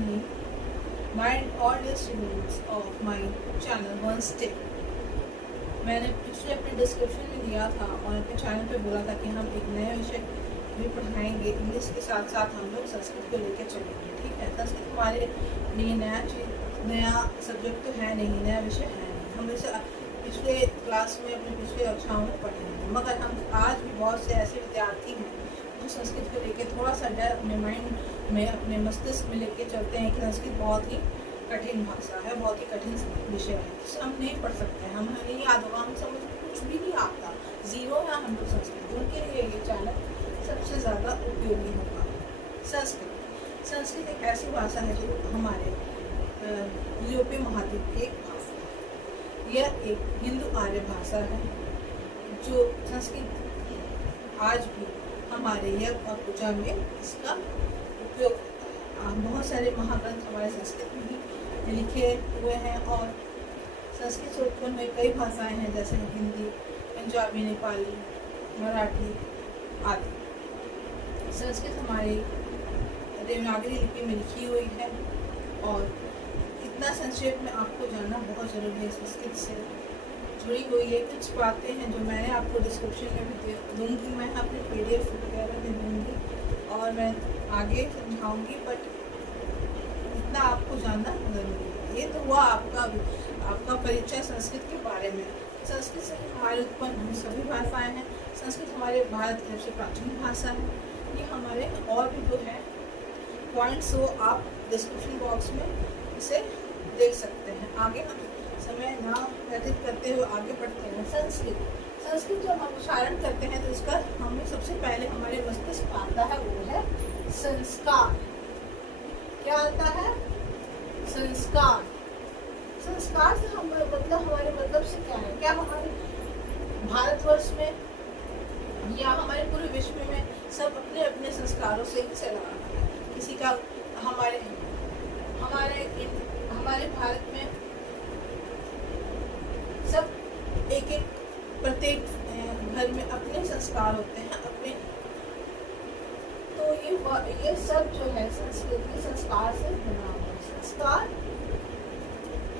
me, mind all the students of my channel one step. मैंने पिछले अपने description में दिया था और अपने चैनल पे बोला था कि हम एक नया विषय भी पढ़ाएंगे इंग्लिश के साथ साथ हम लोग संस्कृत को लेकर चलेंगे। ठीक है, संस्कृत हमारे लिए नया सब्जेक्ट तो है नहीं, नया विषय है नहीं। हम इसे पिछले क्लास में अपने पिछले कक्षाओं में पढ़े हैं, मगर हम आज भी बहुत से ऐसे विद्यार्थी हैं जो संस्कृत को लेकर थोड़ा सा डर अपने माइंड में, अपने मस्तिष्क में लेके चलते हैं कि संस्कृत बहुत ही कठिन भाषा है, बहुत ही कठिन विषय है जिसे हम नहीं पढ़ सकते हैं, हमें नहीं याद होगा, हम समझ कुछ भी नहीं आता, जीरो है हम लोग संस्कृत। उनके लिए ये चैनल सबसे ज़्यादा उपयोगी होगा। संस्कृत एक ऐसी भाषा है जो हमारे यूरोपीय महाद्वीप की एक भाषा है। यह एक हिंदू आर्य भाषा है जो संस्कृत आज भी हमारे यज्ञ और पूजा में इसका उपयोग होता है। बहुत सारे महाग्रंथ हमारे संस्कृत में भी लिखे हुए हैं और संस्कृत से उत्पन्न हुई कई भाषाएं हैं जैसे हिंदी, पंजाबी, नेपाली, मराठी आदि। संस्कृत हमारी देवनागरी लिपि में लिखी हुई है और इतना संक्षेप में आपको जानना बहुत ज़रूरी है। संस्कृत से जुड़ी हुई है कुछ बातें हैं जो मैंने आपको डिस्क्रिप्शन में भी दूँगी, मैं अपने PDF वगैरह में दूँगी और मैं आगे समझाऊँगी, बट इतना आपको जानना ज़रूरी है। ये तो हुआ आपका परिचय संस्कृत के बारे में। संस्कृत से हमारे उत्पन्न हुई सभी भाषाएं हैं। संस्कृत हमारे भारत की सबसे प्राचीन भाषा है। ये हमारे और भी जो है पॉइंट्स वो आप डिस्क्रिप्शन बॉक्स में इसे देख सकते हैं। आगे हम समय ना व्यतीत करते हुए आगे बढ़ते हैं। संस्कृत जब हम उच्चारण करते हैं तो इसका हमें सबसे पहले हमारे मस्तिष्क आता है वो है संस्कार। क्या आता है? संस्कार। संस्कार से हम हमारे मतलब से क्या है? क्या हमारे भारतवर्ष में या हमारे पूरे विश्व में सब अपने अपने संस्कारों से ही चला रहा है। किसी का हमारे भारत में सब प्रत्येक घर में अपने संस्कार होते हैं अपने। तो ये सब जो है संस्कृति संस्कार से बना हुआ है। संस्कार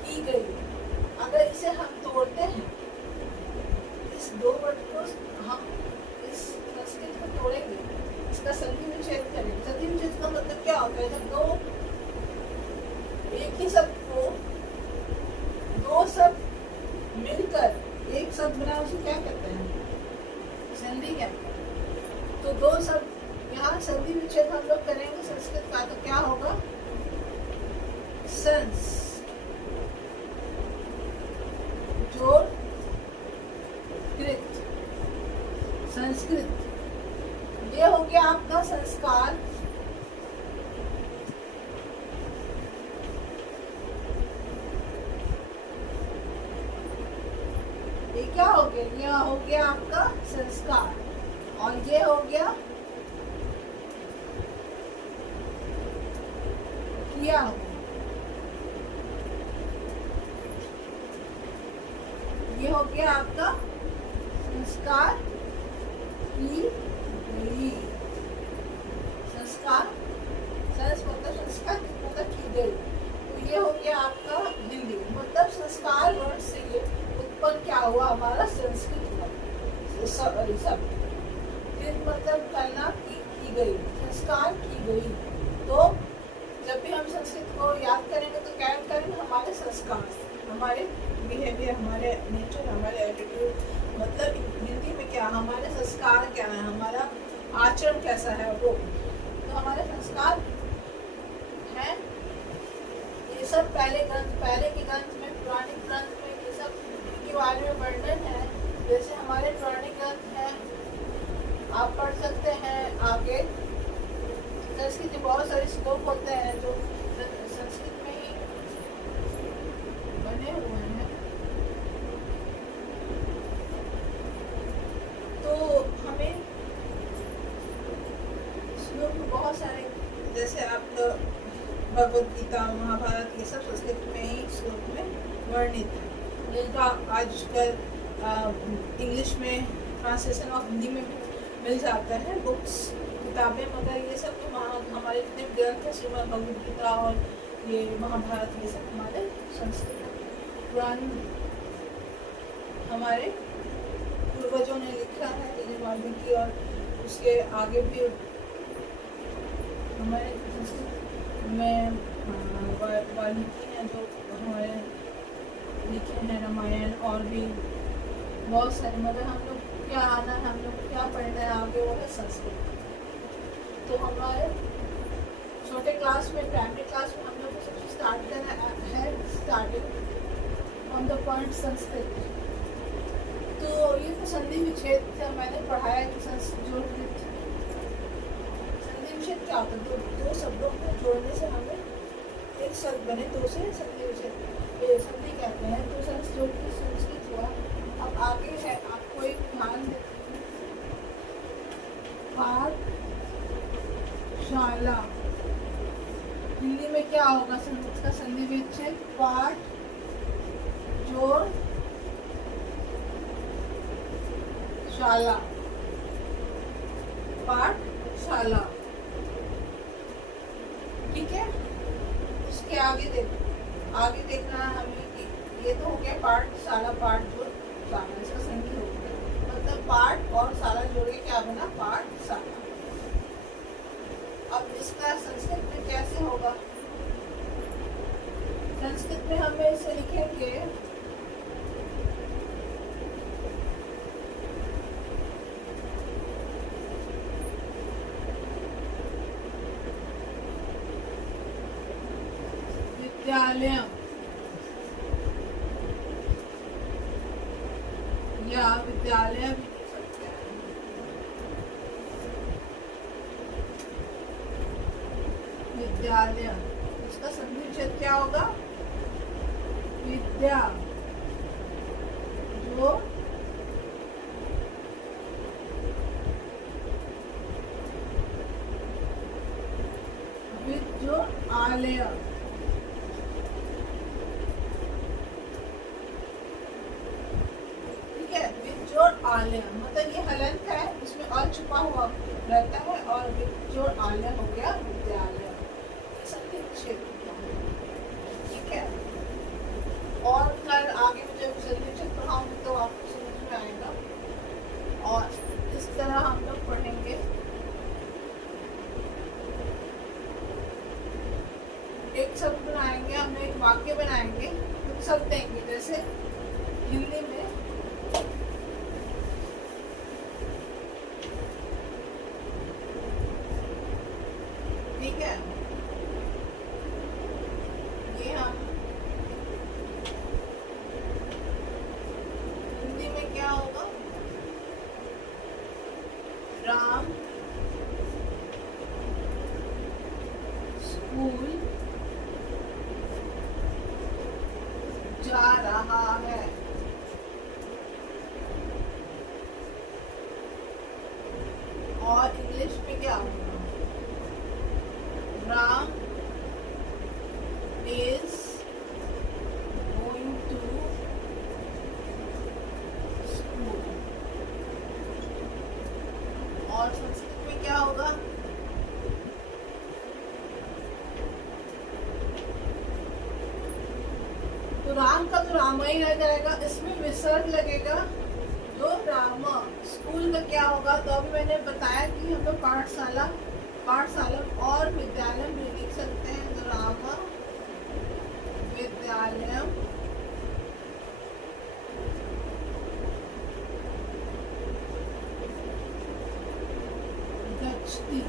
की गई, अगर इसे हम तोड़ते हैं, इस दो वर्ड को हम इस संस्कृत को तोड़ेंगे, इसका संधि विच्छेद करेंगे। संधि विच्छेद का मतलब क्या होता है? जब दो एक ही शब्द को दो शब्द मिलकर एक शब्द बना, उसे क्या कहते हैं? संधि कहते हैं। तो दो शब्द यहाँ संधि विच्छेद हम लोग करेंगे संस्कृत का, तो क्या होगा? जोड़ कृत संस्कृत। ये हो गया आपका संस्कार। ये क्या हो गया? ये हो गया आपका संस्कार और ये हो गया किया हो। ये हो गया आपका संस्कार की गई। संस्कार संस्कार की गई। तो ये हो गया आपका हिंदी। मतलब संस्कार वर्ड से ये उत्पन्न क्या हुआ? हमारा संस्कृत हुआ। सब मतलब करना की गई, संस्कार की गई। तो जब भी हम संस्कृत को याद करेंगे तो क्या करेंगे? हमारे संस्कार, हमारे बिहेवियर, हमारे नेचर, हमारे एटीट्यूड, मतलब हिंदी में क्या, हमारे संस्कार क्या है, हमारा आचरण कैसा है वो। तो हमारे संस्कार हैं ये सब पहले के ग्रंथ में, पुराने ग्रंथ में ये सब इनके बारे में वर्णन है। जैसे हमारे पुराने ग्रंथ हैं, आप पढ़ सकते हैं आगे। संस्कृत के बहुत सारे श्लोक होते हैं जो संस्कृत में ही बने हुए हैं। तो हमें श्लोक बहुत सारे, जैसे आप भगवद गीता, महाभारत, ये सब संस्कृत में ही श्लोक में वर्णित है, जिनका आजकल इंग्लिश में ट्रांसलेशन और हिंदी में मिल जाता है बुक्स, किताबें। मगर ये सब तो लगभग हमारे जितने ग्रंथ है, श्रीमद् भगवद गीता और ये महाभारत, ये सब हमारे संस्कृत पुराण हमारे पूर्वजों ने लिखा है, जैसे वाल्मीकि और उसके आगे भी हमारे संस्कृत में वाल्मीकि हैं जो हमारे लिखे हैं रामायण, और भी बहुत सारे, मतलब हम लोग क्या आना है, हम लोग क्या पढ़ना है आगे, वो है संस्कृत। तो हमारे छोटे क्लास में, प्राइमरी क्लास में हम लोग को सबसे स्टार्ट करना है, starting on the point Sanskrit. तो ये तो संधि विच्छेद से मैंने पढ़ाया कि संधि विच्छेद क्या होता है, दो शब्दों को जोड़ने से हमें एक शब्द बने, दो से संधि विच्छेद संधि कहते हैं। तो संस्कृत हुआ। अब आगे है, आपको एक ध्यान पाठशाला, हिंदी में क्या होगा संस्कृत का संधि विच्छेद? पाठ जोड़ शाला, पाठशाला, ठीक है। उसके आगे देखना है हमें कि ये तो हो गया पाठशाला, पाठ जोड़ शाला, इसका संधि हो गया, मतलब पाठ और शाला जोड़ के क्या बना? पाठशाला। अब इसका संस्कृत में कैसे होगा? संस्कृत में हम इसे लिखेंगे विद्यालय या विद्यालय भी लिख सकते हैं। विद्यालय, इसका संधि विच्छेद क्या होगा? विद्या जो विद्यो आलय, आलय, मतलब ये हलंत है, इसमें अ छुपा हुआ रहता है, और जो आलय हो गया विद्यालय, ये संधि विच्छेद, ठीक है। और कल आगे मुझे संधि विच्छेद पढ़ाऊंगी तो आपको समझ में आएगा, और इस तरह हम लोग पढ़ेंगे। एक शब्द बनाएंगे, हम एक वाक्य बनाएंगे, कुछ शब्द देंगे, जैसे हिंदी में ठीक है, ये हम हिंदी में क्या होगा? राम स्कूल जा रहा है। और इंग्लिश में क्या होगा? Ram is going to school। और संस्कृत में क्या होगा? तो राम का तो रामा ही रह जाएगा, इसमें विसर्ग लगेगा जो राम। स्कूल का क्या होगा? तो अभी मैंने बताया कि हम लोग पाठशाला और विद्यालय भी लिख सकते हैं, तो राम विद्यालय गच्छति।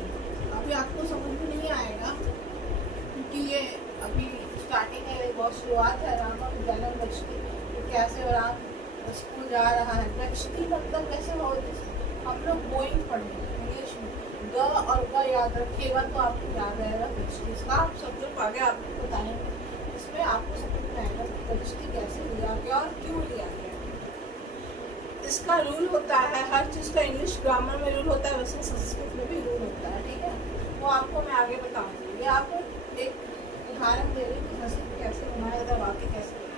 अभी आपको समझ में नहीं आएगा क्योंकि ये अभी स्टार्टिंग है, बहुत शुरुआत है। राम विद्यालय गच्छति, तो कैसे राम स्कूल जा रहा है? गच्छति मतलब कैसे हो, हम लोग गोइंग पढ़ेंगे इंग्लिश में, ग और ग याद रखिएगा तो आपको याद आएगा गच्छति। इसका आप सब लोग आगे आपको बताएंगे, इसमें आपको समझ में आएगा कि गच्छति कैसे लिया गया और क्यों लिया गया। इसका रूल होता है, हर चीज़ का इंग्लिश ग्रामर में रूल होता है, वैसे संस्कृत में भी रूल होता है, ठीक है। वो आपको मैं आगे बताऊंगी। ये आपको एक उदाहरण दे रही हूँ कि संस्कृत कैसे बनाया जाता है, वाक्य कैसे बनाया।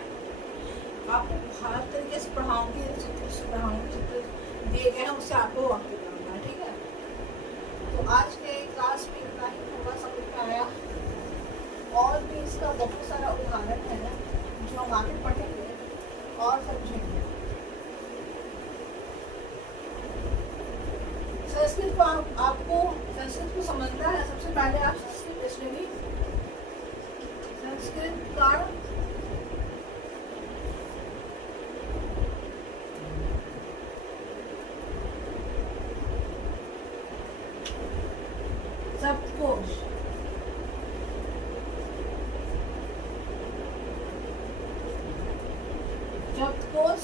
आपको हर तरीके से पढ़ाऊंगी, चित्र से पढ़ाऊंगी, चित्र दिए गए हैं उससे आपको वाक्य बनाना है, ठीक है। तो आज के क्लास में इतना ही होगा समझ में आया। और भी इसका बहुत सारा उदाहरण है जो हम आगे पढ़ेंगे और समझेंगे। संस्कृत को आपको संस्कृत को समझना है। सबसे पहले आप संस्कृत डिक्शनरी, संस्कृत का शब्दकोश, शब्दकोश,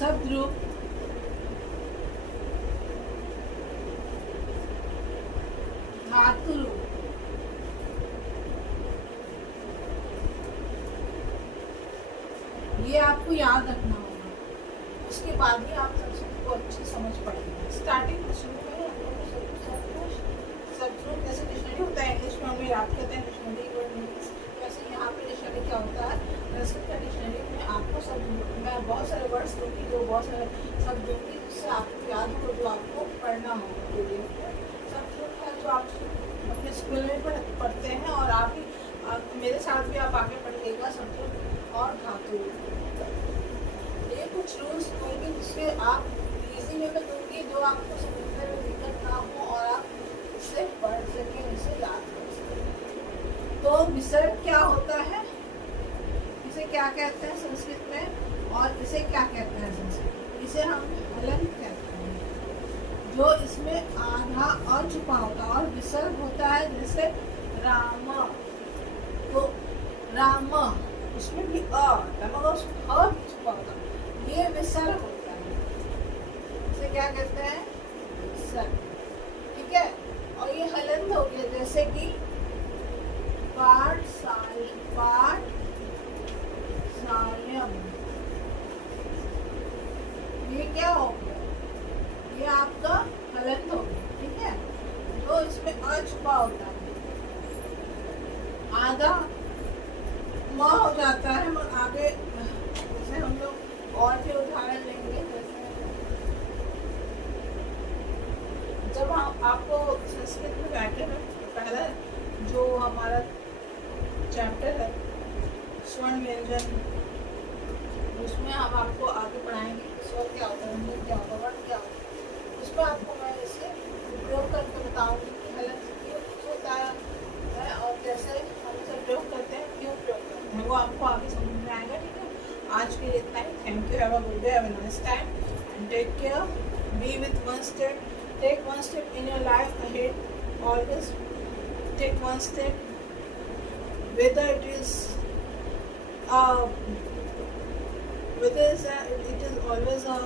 शब्द रूप, धातु रूप, ये आपको याद रखना होगा। उसके बाद ही आप संस्कृत को अच्छी समझ पाएंगे। स्टार्टिंग में शुरू में शब्द जैसे डिक्शनरी होता है, इंग्लिश में हम याद करते हैं डिक्शनरी वर्ड मीनिंग्स, वैसे यहाँ पे डिक्शनरी क्या होता है, संस्कृत का डिक्शनरी में आपको शब्द, मैं बहुत सारे वर्ड्स दूँगी, जो बहुत सारे शब्द दूँगी जिससे आपको याद हो, जो आपको पढ़ना होगा। शब्द है जो आप अपने स्कूल में पढ़ते हैं और आप मेरे साथ भी आप आगे पढ़िएगा। शब्द और धातु, ये कुछ रूल्स होंगे जिससे आप इजी वे में दूंगी, जो आपको समझने में दिक्कत ना हो और आप इससे पढ़ सकें, इसे याद कर सकें। तो विसर्ग क्या होता है, इसे क्या कहते हैं संस्कृत में, और इसे क्या कहते हैं संस्कृत, इसे हम हलन कहते हैं। जो इसमें आधा और छुपा होता है, और विसर्ग होता है जैसे राम, तो राम उसमें भी अ छुपा होता है, ये विसर्ग होता है। इसे क्या कहते हैं, विसर्ग। ठीक है, और ये हलंत हो गया, जैसे कि पाठशालयम, ये क्या हो गया, ये आपका हलंत हो गया। ठीक है, तो इसमें अ छुपा होता है, आधा म हो जाता है। और आगे जैसे हम लोग और भी उदाहरण लेंगे, जैसे जब हम आपको संस्कृत में व्याकरण पहला जो हमारा चैप्टर है स्वर्ण व्यंजन, उसमें हम आपको आगे पढ़ाएंगे स्वर क्या होता है, व्यंजन क्या होता है, वर्ण क्या होता है। उसमें आपको मैं इसे प्रयोग करके बताऊंगी कि हलन क्यों होता है और कैसे हम इसे प्रयोग करते हैं, क्यों प्रयोग करते हैं, वो आपको आगे समझ में आएगा। ठीक है, आज के लिए इतना ही। Thank you, have a good day, have a nice time and take care. Be with one step, take one step in your life ahead, always take one step, whether it is it is always a